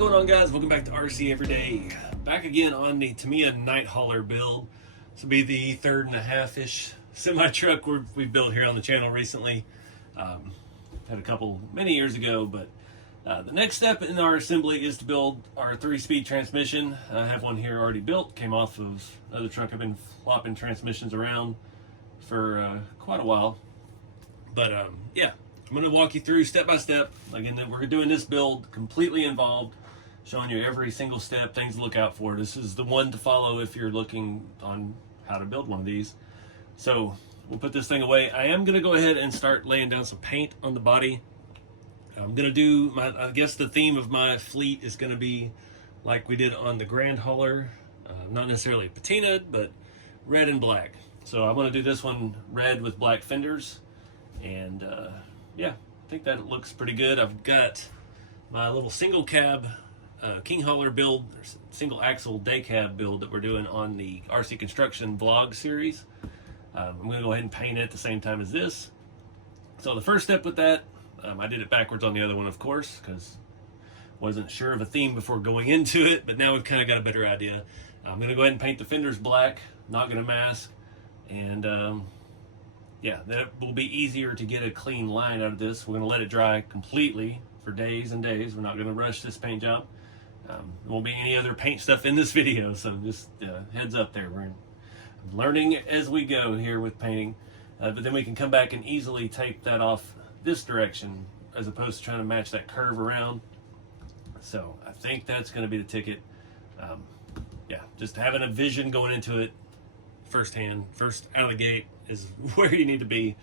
going on, guys? Welcome back to RC Everyday. Back again on the Tamiya night hauler build. This will be the third and a half-ish semi-truck we've built here on the channel recently. Had a couple many years ago, but the next step in our assembly is to build our 3-speed transmission. I have one here already built, came off of another truck. I've been flopping transmissions around for quite a while. But yeah, I'm going to walk you through step by step. Again, we're doing this build completely involved, showing you every single step, things to look out for. This is the one to follow if you're looking on how to build one of these. So we'll put this thing away. I am going to go ahead and start laying down some paint on the body. I'm going to do I guess the theme of my fleet is going to be like we did on the Grand Hauler, not necessarily patinaed, but red and black. So I'm going to do this one red with black fenders, and yeah, I think that looks pretty good. I've got my little single cab King Hauler build, single axle day cab build that we're doing on the RC Construction vlog series. I'm going to go ahead and paint it at the same time as this. So the first step with that, I did it backwards on the other one, of course, because wasn't sure of a theme before going into it, but now we've kind of got a better idea. I'm going to go ahead and paint the fenders black, not going to mask, and yeah, that will be easier to get a clean line out of this. We're going to let it dry completely for days and days. We're not going to rush this paint job. There won't be any other paint stuff in this video, so just heads up there. We're learning as we go here with painting, but then we can come back and easily tape that off this direction as opposed to trying to match that curve around. So I think that's going to be the ticket. Yeah, just having a vision going into it firsthand, first out of the gate, is where you need to be.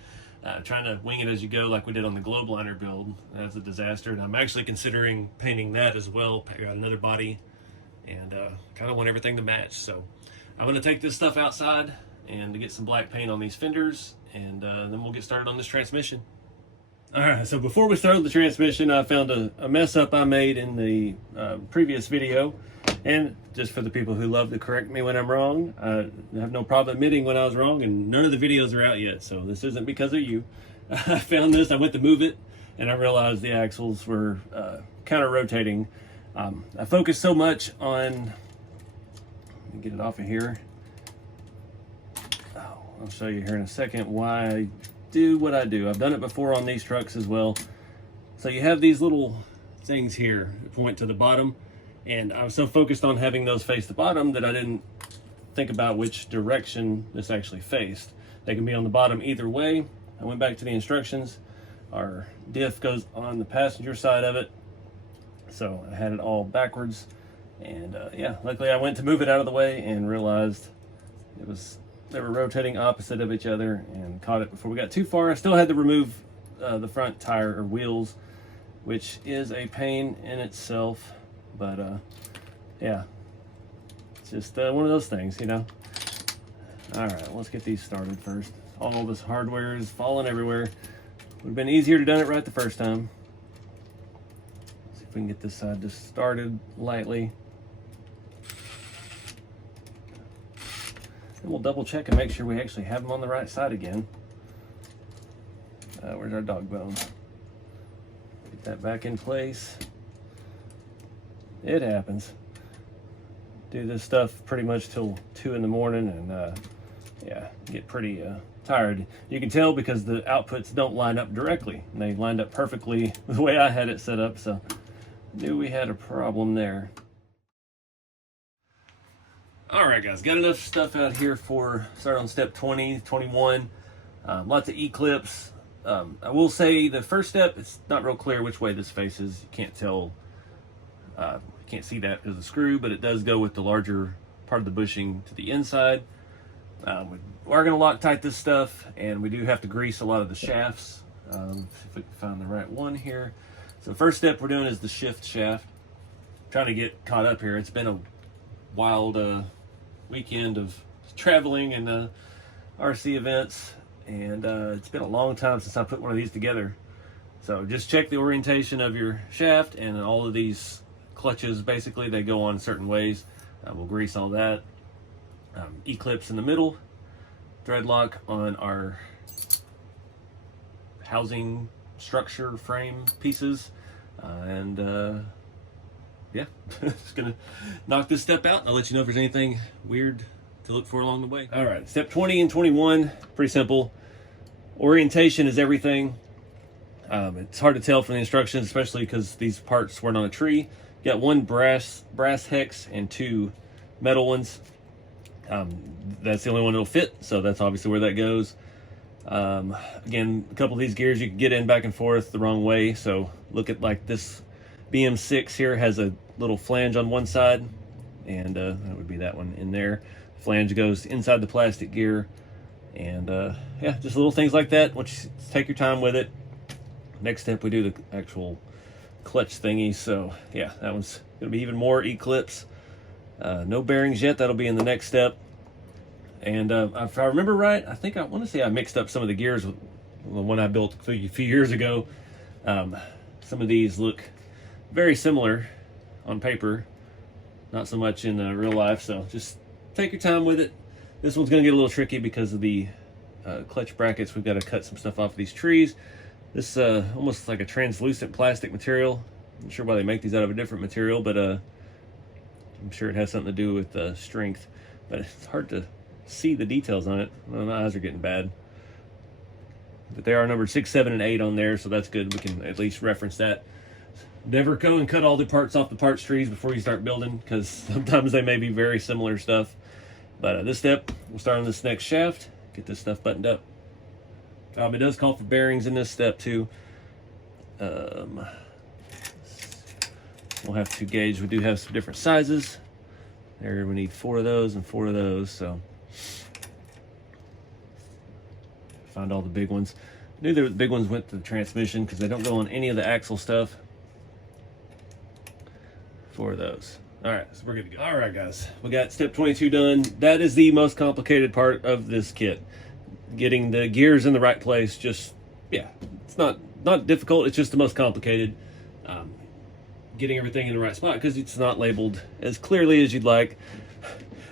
Trying to wing it as you go like we did on the globe liner build, that's a disaster, and I'm actually considering painting that as well. I got another body and kind of want everything to match. So I'm going to take this stuff outside and to get some black paint on these fenders, and then we'll get started on this transmission. Alright, so before we start the transmission, I found a mess up I made in the previous video. And just for the people who love to correct me when I'm wrong, I have no problem admitting when I was wrong, and none of the videos are out yet, so this isn't because of you. I found this, I went to move it, and I realized the axles were counter-rotating. I focused so much on, let me get it off of here. Oh, I'll show you here in a second why I do what I do. I've done it before on these trucks as well. So you have these little things here that point to the bottom, and I was so focused on having those face the bottom that I didn't think about which direction this actually faced. They can be on the bottom either way. I went back to the instructions. Our diff goes on the passenger side of it, so I had it all backwards. And yeah, luckily I went to move it out of the way and realized they were rotating opposite of each other and caught it before we got too far. I still had to remove the front tire or wheels, which is a pain in itself. But yeah, it's just one of those things, you know. All right, let's get these started first. All this hardware is falling everywhere. Would have been easier to done it right the first time. See if we can get this side just started lightly. And we'll double check and make sure we actually have them on the right side again. Where's our dog bone? Get that back in place. It happens. Do this stuff pretty much till 2 in the morning, and yeah, get pretty tired. You can tell because the outputs don't line up directly, and they lined up perfectly the way I had it set up, so I knew we had a problem there. Alright guys, got enough stuff out here for start on step 20, 21. Lots of E-clips. I will say the first step, it's not real clear which way this faces. You can't tell, you can't see that as a screw, but it does go with the larger part of the bushing to the inside. We are going to Loctite this stuff, and we do have to grease a lot of the shafts. See if we can find the right one here. So the first step we're doing is the shift shaft. Trying to get caught up here. It's been a wild weekend of traveling and RC events, and it's been a long time since I put one of these together. So just check the orientation of your shaft, and all of these clutches, basically, they go on certain ways. We'll grease all that. E-clips in the middle, thread lock on our housing structure frame pieces, and yeah, just gonna knock this step out. I'll let you know if there's anything weird to look for along the way. All right, step 20 and 21, pretty simple. Orientation is everything. It's hard to tell from the instructions, especially because these parts weren't on a tree. You got one brass hex and two metal ones. That's the only one that'll fit, so that's obviously where that goes. Again, a couple of these gears you can get in back and forth the wrong way, so look at like this BM6 here has a little flange on one side, and that would be that one in there. Flange goes inside the plastic gear, and yeah, just little things like that. Once you take your time with it. Next step, we do the actual clutch thingy, so yeah, that one's gonna be even more eclipse. No bearings yet, that'll be in the next step. And if I remember right, I think I want to say I mixed up some of the gears with the one I built a few years ago. Some of these look very similar on paper, not so much in real life, so just take your time with it. This one's going to get a little tricky because of the clutch brackets. We've got to cut some stuff off of these trees. This almost like a translucent plastic material. I'm not sure why they make these out of a different material, but I'm sure it has something to do with strength. But it's hard to see the details on it. Well, my eyes are getting bad. But they are numbered 6, 7, and 8 on there, so that's good. We can at least reference that. Never go and cut all the parts off the parts trees before you start building, because sometimes they may be very similar stuff. But this step, we'll start on this next shaft, get this stuff buttoned up. It does call for bearings in this step too. We'll have to gauge. We do have some different sizes. There, we need 4 of those and 4 of those. So find all the big ones. I knew the big ones went to the transmission because they don't go on any of the axle stuff. 4 of those. All right, so we're good to go. All right, guys, we got step 22 done. That is the most complicated part of this kit. Getting the gears in the right place, just, yeah, it's not difficult, it's just the most complicated. Getting everything in the right spot because it's not labeled as clearly as you'd like.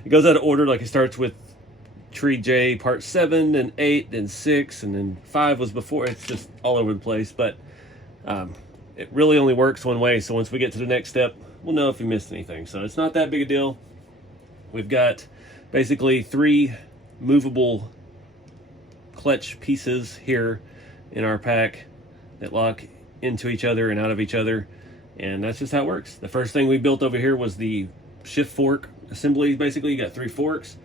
It goes out of order, like it starts with tree J part 7, then 8, then 6, and then 5 was before. It's just all over the place, but it really only works one way, so once we get to the next step, we'll know if we missed anything. So it's not that big a deal. We've got basically 3 movable clutch pieces here in our pack that lock into each other and out of each other, and that's just how it works. The first thing we built over here was the shift fork assembly. Basically, you got 3 forks,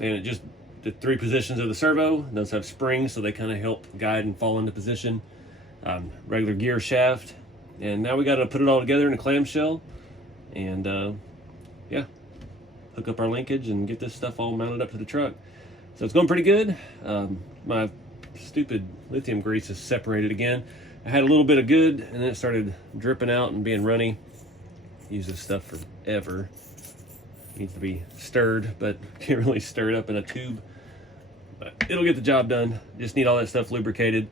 and it just the 3 positions of the servo. It does have springs, so they kind of help guide and fall into position. Regular gear shaft, and now we got to put it all together in a clamshell, and yeah, hook up our linkage and get this stuff all mounted up to the truck. So it's going pretty good. My stupid lithium grease is separated again. I had a little bit of good, and then it started dripping out and being runny. Use this stuff forever. Needs to be stirred, but can't really stir it up in a tube. But it'll get the job done. Just need all that stuff lubricated.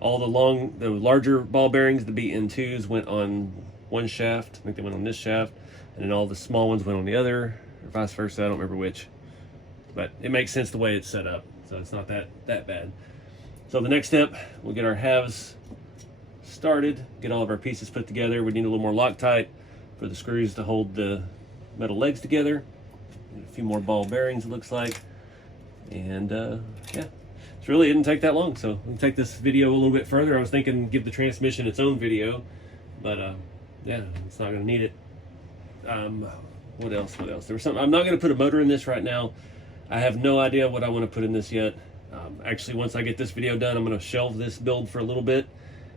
All the larger ball bearings, the BN2s, went on one shaft. I think they went on this shaft, and then all the small ones went on the other, or vice versa. I don't remember which. But it makes sense the way it's set up, so it's not that bad. So the next step, we'll get our halves started, get all of our pieces put together. We need a little more Loctite for the screws to hold the metal legs together. And a few more ball bearings, it looks like. And yeah, it didn't take that long. So we can take this video a little bit further. I was thinking give the transmission its own video, but yeah, it's not gonna need it. What else? There was something. I'm not gonna put a motor in this right now. I have no idea what I want to put in this yet. Actually, once I get this video done, I'm going to shelve this build for a little bit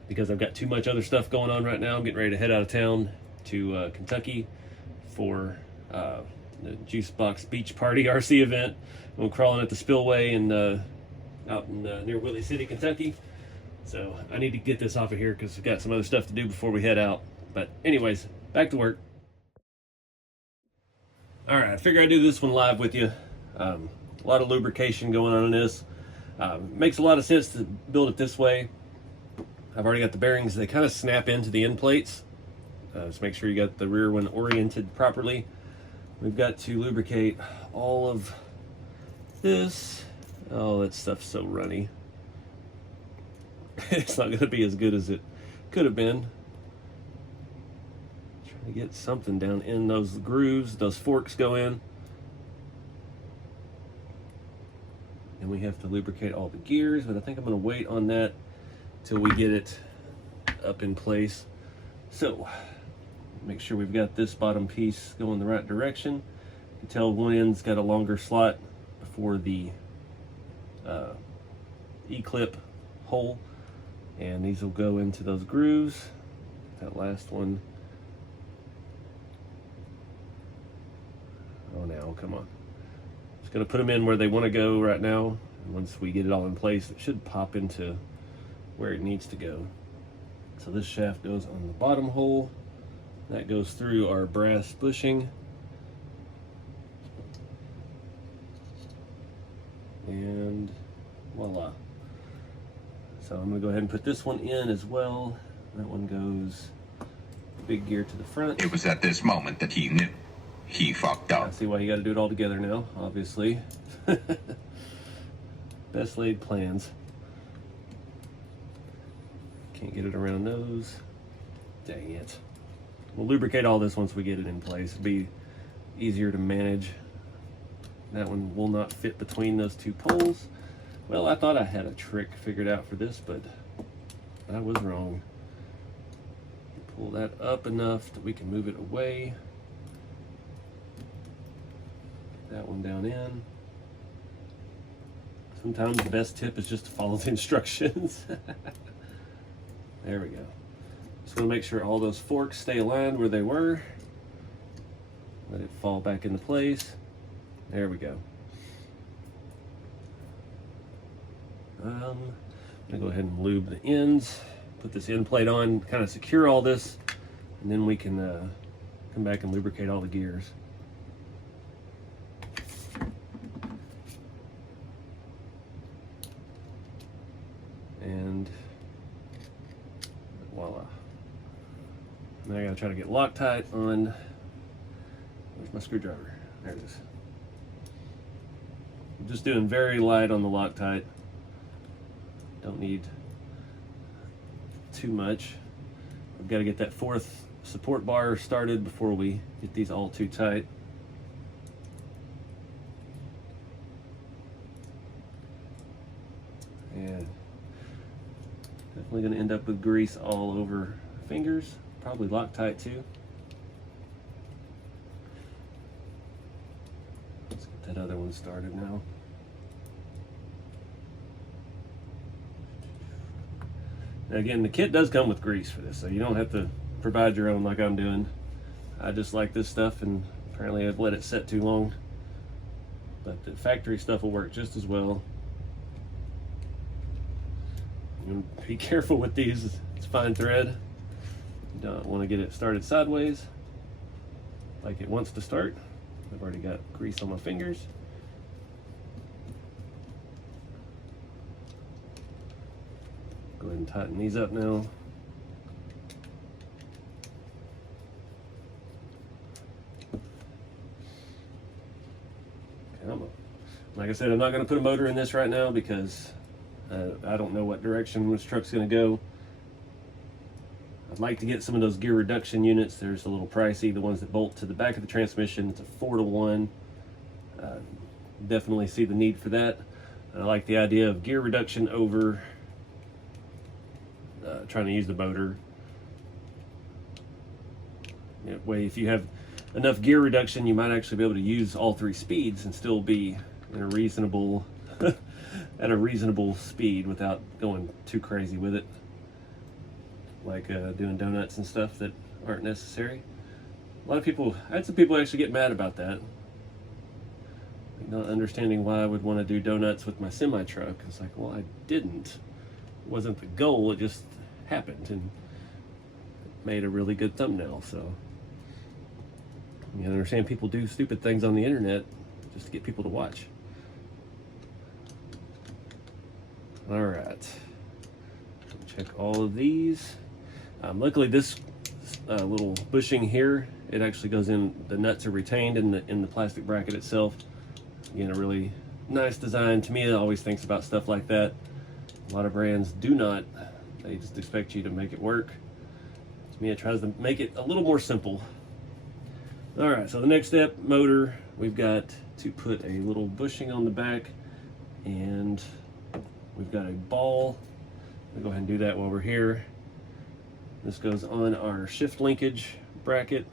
because I've got too much other stuff going on right now. I'm getting ready to head out of town to Kentucky for the Juice Box Beach Party RC event. I'm crawling at the spillway and out in near Whitley City, Kentucky. So I need to get this off of here because we've got some other stuff to do before we head out. But anyways, back to work. All right, I figure I'd do this one live with you. A lot of lubrication going on in this. Makes a lot of sense to build it this way. I've already got the bearings. They kind of snap into the end plates. Just make sure you got the rear one oriented properly. We've got to lubricate all of this. Oh, that stuff's so runny. It's not going to be as good as it could have been. to get something down in those grooves, those forks go in. And we have to lubricate all the gears, but I think I'm going to wait on that till we get it up in place. So make sure we've got this bottom piece going the right direction. You can tell one end's got a longer slot for the E-clip hole, and these will go into those grooves. That last one. Oh, now, come on. Just gonna put them in where they want to go right now. And once we get it all in place, it should pop into where it needs to go. So this shaft goes on the bottom hole. That goes through our brass bushing. And voila. So I'm gonna go ahead and put this one in as well. That one goes big gear to the front. It was at this moment that he knew he fucked up. I see why you got to do it all together now, obviously. Best laid plans. Can't get it around those. Dang it. We'll lubricate all this once we get it in place. It'll be easier to manage. That one will not fit between those two poles. Well, I thought I had a trick figured out for this, but I was wrong. Pull that up enough that we can move it away. That one down in. Sometimes the best tip is just to follow the instructions. There we go. Just want to make sure all those forks stay aligned where they were. Let it fall back into place. There we go. I'm gonna go ahead and lube the ends, put this end plate on, kind of secure all this, and then we can come back and lubricate all the gears. And voila. Now I gotta try to get Loctite on, where's my screwdriver? There it is. I'm just doing very light on the Loctite. Don't need too much. I've got to get that fourth support bar started before we get these all too tight. And definitely going to end up with grease all over fingers, probably Loctite too. Let's get that other one started now. Now again, the kit does come with grease for this, so you don't have to provide your own like I'm doing. I just like this stuff, and apparently I've let it set too long. But the factory stuff will work just as well. You be careful with these, it's fine thread. You don't want to get it started sideways like it wants to start. I've already got grease on my fingers. Go ahead and tighten these up now. Come on. Like I said, I'm not going to put a motor in this right now because I don't know what direction this truck's going to go. I'd like to get some of those gear reduction units. They're just a little pricey. The ones that bolt to the back of the transmission, it's a 4-to-1. Definitely see the need for that. I like the idea of gear reduction over trying to use the motor. That way, if you have enough gear reduction, you might actually be able to use all 3 speeds and still be in a reasonable at a reasonable speed without going too crazy with it, like doing donuts and stuff that aren't necessary. A lot of people, I had some people actually get mad about that, not understanding why I would want to do donuts with my semi truck. It's like, well, I didn't. It wasn't the goal. It just happened and made a really good thumbnail. So you understand, people do stupid things on the internet just to get people to watch. All right, check all of these. Luckily, this little bushing here, it actually goes in. The nuts are retained in the plastic bracket itself. Again, a really nice design. Tamiya always thinks about stuff like that. A lot of brands do not. They just expect you to make it work. Tamiya tries to make it a little more simple. All right, so the next step, motor. We've got to put a little bushing on the back, and we've got a ball. I'll go ahead and do that while we're here. This goes on our shift linkage bracket.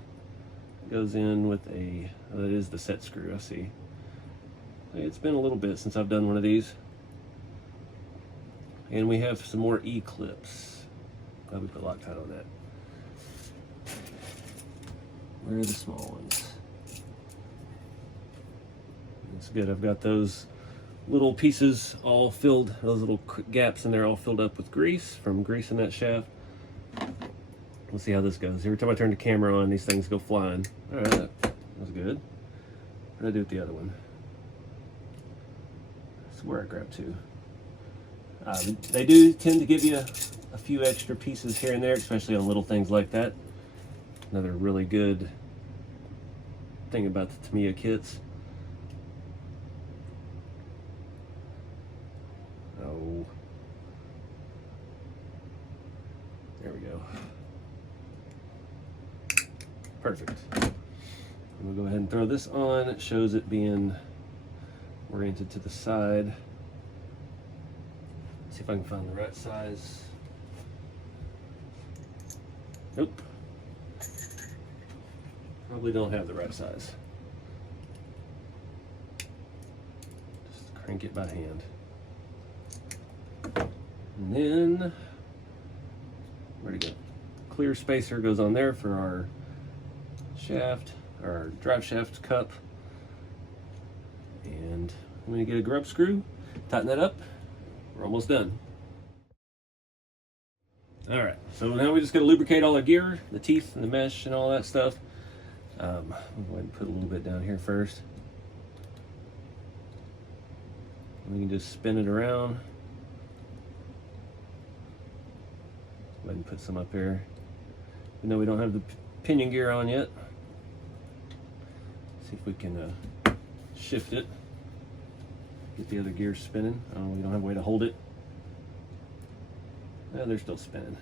It goes in with a, oh, that is the set screw, I see. It's been a little bit since I've done one of these. And we have some more E-clips. Probably put Loctite on that. Where are the small ones? That's good. I've got those little pieces all filled, those little gaps in there all filled up with grease from greasing that shaft. We'll see how this goes. Every time I turn the camera on, these things go flying. All right, that was good. What did I do with the other one? That's where I grabbed two. They do tend to give you a few extra pieces here and there, especially on little things like that. Another really good thing about the Tamiya kits. Oh, there we go. Perfect. We'll go ahead and throw this on. It shows it being oriented to the side. See if I can find the right size. Nope. Probably don't have the right size. Just crank it by hand. And then, where'd it go? Clear spacer goes on there for our shaft, our drive shaft cup. And I'm gonna get a grub screw, tighten that up. We're almost done. All right, so now we just gotta lubricate all our gear, the teeth and the mesh and all that stuff. I'll go ahead and put a little bit down here first. We can just spin it around. Go ahead and put some up here. Even though we don't have the pinion gear on yet. See if we can shift it. Get the other gears spinning. Oh, we don't have a way to hold it. Yeah, they're still spinning.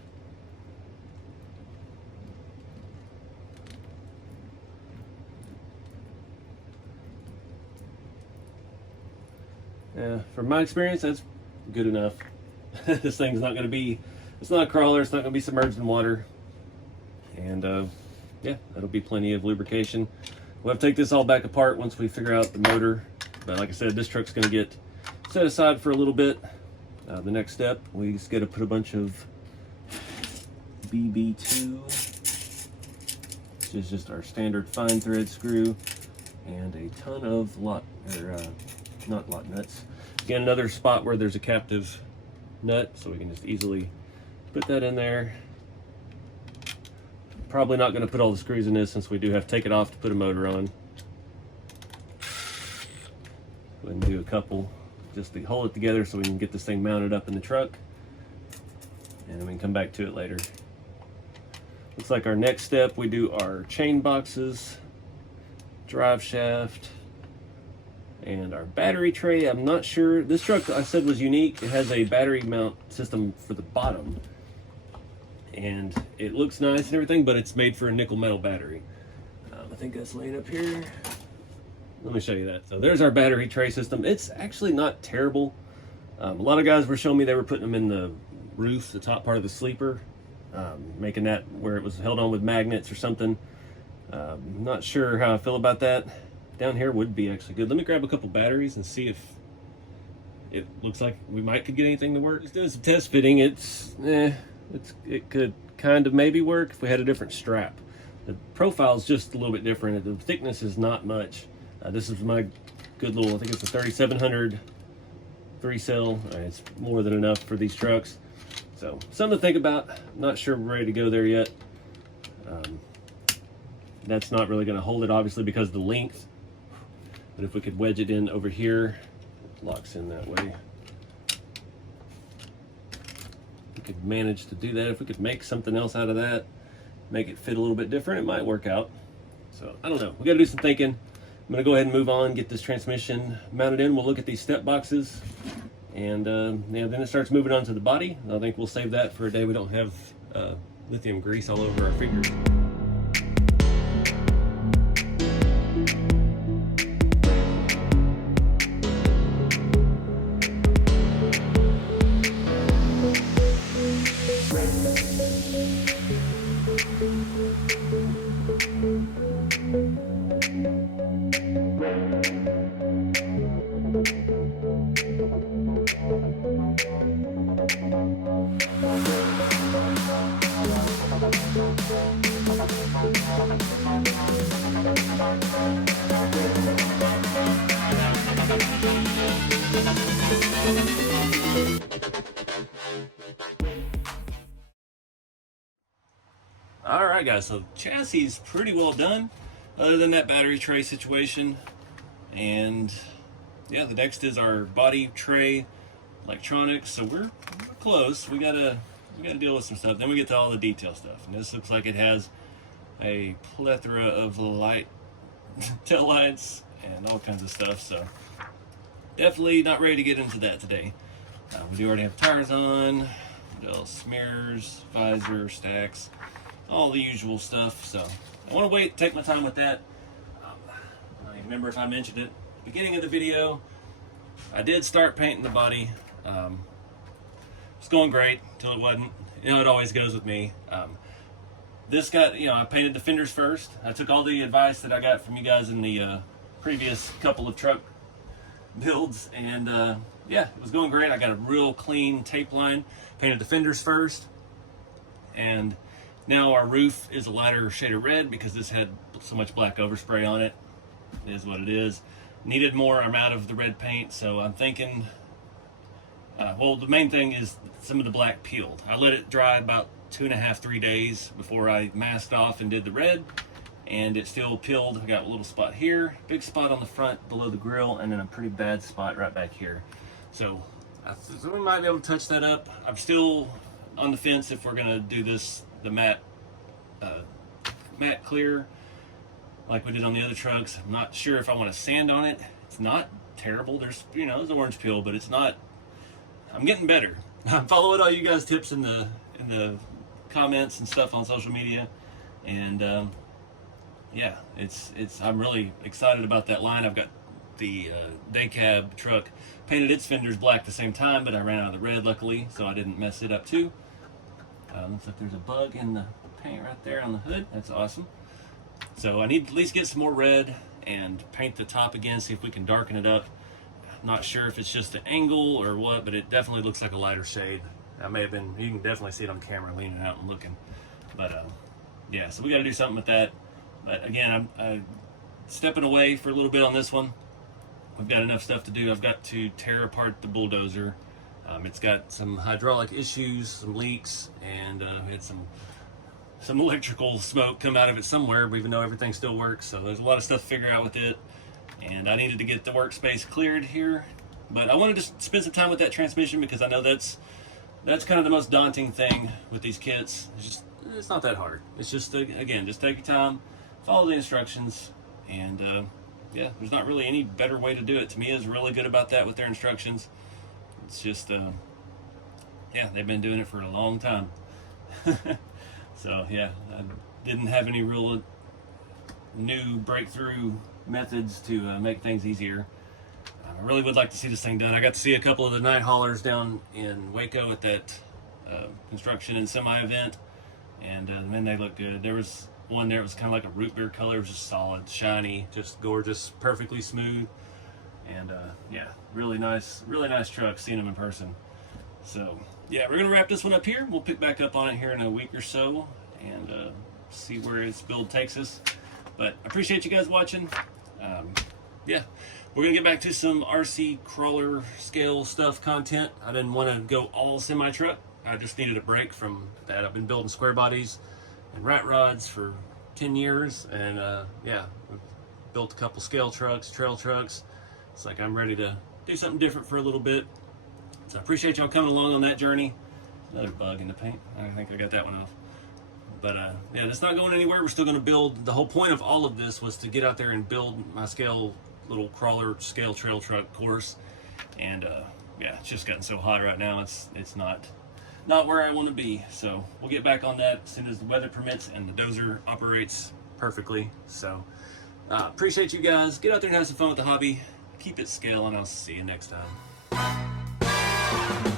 Yeah, from my experience, that's good enough. This thing's not going to be, it's not a crawler, it's not going to be submerged in water. And yeah, that'll be plenty of lubrication. We'll have to take this all back apart once we figure out the motor. But like I said, this truck's going to get set aside for a little bit. The next step, we just got to put a bunch of BB2, which is just our standard fine thread screw, and a ton of not lot nuts. Again, another spot where there's a captive nut, so we can just easily put that in there. Probably not going to put all the screws in this since we do have to take it off to put a motor on. Go ahead and do a couple just to hold it together so we can get this thing mounted up in the truck, and then we can come back to it later. Looks like our next step, we do our chain boxes, drive shaft, and our battery tray. I'm not sure. This truck, I said, was unique. It has a battery mount system for the bottom, and it looks nice and everything, but it's made for a nickel metal battery. I think that's laying up here. Let me show you that. So there's our battery tray system. It's actually not terrible. A lot of guys were showing me they were putting them in the roof, the top part of the sleeper, making that where it was held on with magnets or something. Not sure how I feel about that. Down here would be actually good. Let me grab a couple batteries and see if it looks like we might could get anything to work. Just doing some test fitting. It could kind of maybe work if we had a different strap. The profile is just a little bit different. The thickness is not much. This is my good little, I think it's a 3700 3-cell. It's more than enough for these trucks. So something to think about. Not sure we're ready to go there yet. That's not really going to hold it, obviously, because of the length. But if we could wedge it in over here, it locks in that way. We could manage to do that. If we could make something else out of that, make it fit a little bit different, it might work out. So I don't know. We got to do some thinking. I'm going to go ahead and move on, get this transmission mounted in. We'll look at these step boxes, and yeah, then it starts moving on to the body. I think we'll save that for a day we don't have lithium grease all over our fingers. Alright guys, so chassis is pretty well done, other than that battery tray situation. And yeah, the next is our body tray electronics. So we're close. We gotta deal with some stuff. Then we get to all the detail stuff. And this looks like it has a plethora of light tail lights and all kinds of stuff. So definitely not ready to get into that today. We do already have tires on. What else? Mirrors, visor, stacks, all the usual stuff. So I want to wait, take my time with that. I don't remember if I mentioned it at the beginning of the video. I did start painting the body. It's going great till it wasn't. You know, it always goes with me. This got, you know, I painted the fenders first. I took all the advice that I got from you guys in the previous couple of truck builds, and yeah, it was going great. I got a real clean tape line. Painted the fenders first, and now our roof is a lighter shade of red because this had so much black overspray on it. It is what it is. Needed more amount of the red paint, so I'm thinking, well, the main thing is some of the black peeled. I let it dry about 2.5 to 3 days before I masked off and did the red, and it still peeled. I got a little spot here, big spot on the front below the grill, and then a pretty bad spot right back here. So we might be able to touch that up. I'm still on the fence if we're gonna do this, the matte clear like we did on the other trucks. I'm not sure if I want to sand on it. It's not terrible. There's, you know, there's orange peel, but it's not. I'm getting better. I'm following all you guys' tips in the comments and stuff on social media, and yeah, it's. I'm really excited about that line. I've got the day cab truck painted its fenders black at the same time, but I ran out of the red luckily, so I didn't mess it up too. Looks like there's a bug in the paint right there on the hood. That's awesome. So I need to at least get some more red and paint the top again, see if we can darken it up. I'm not sure if it's just the angle or what, but it definitely looks like a lighter shade. I may have been, you can definitely see it on camera leaning out and looking. But yeah, so we got to do something with that. But again, I'm stepping away for a little bit on this one. I've got enough stuff to do. I've got to tear apart the bulldozer. It's got some hydraulic issues, some leaks, and we had some electrical smoke come out of it somewhere, even though everything still works. So there's a lot of stuff to figure out with it, and I needed to get the workspace cleared here. But I wanted to spend some time with that transmission because I know that's kind of the most daunting thing with these kits. It's not that hard. It's just, again, just take your time, follow the instructions, and yeah, there's not really any better way to do it. Tamiya is really good about that with their instructions. It's just, yeah, they've been doing it for a long time. So yeah, I didn't have any real new breakthrough methods to make things easier. I really would like to see this thing done. I got to see a couple of the night haulers down in Waco at that construction and semi event, and man, they look good. There was one there, it was kind of like a root beer color. It was just solid, shiny, just gorgeous, perfectly smooth, and yeah, really nice truck. Seeing them in person. So yeah, we're gonna wrap this one up here. We'll pick back up on it here in a week or so and see where its build takes us. But I appreciate you guys watching. Yeah, we're gonna get back to some RC crawler scale stuff content. I didn't want to go all semi truck. I just needed a break from that. I've been building square bodies and rat rods for 10 years, and yeah, we've built a couple scale trucks, trail trucks. It's like I'm ready to do something different for a little bit. So I appreciate y'all coming along on that journey. Another bug in the paint. I think I got that one off. But yeah, it's not going anywhere. We're still going to build. The whole point of all of this was to get out there and build my scale little crawler scale trail truck course. And yeah, it's just gotten so hot right now. It's not not where I want to be. So we'll get back on that as soon as the weather permits and the dozer operates perfectly. So appreciate you guys. Get out there and have some fun with the hobby. Keep it scale, and I'll see you next time.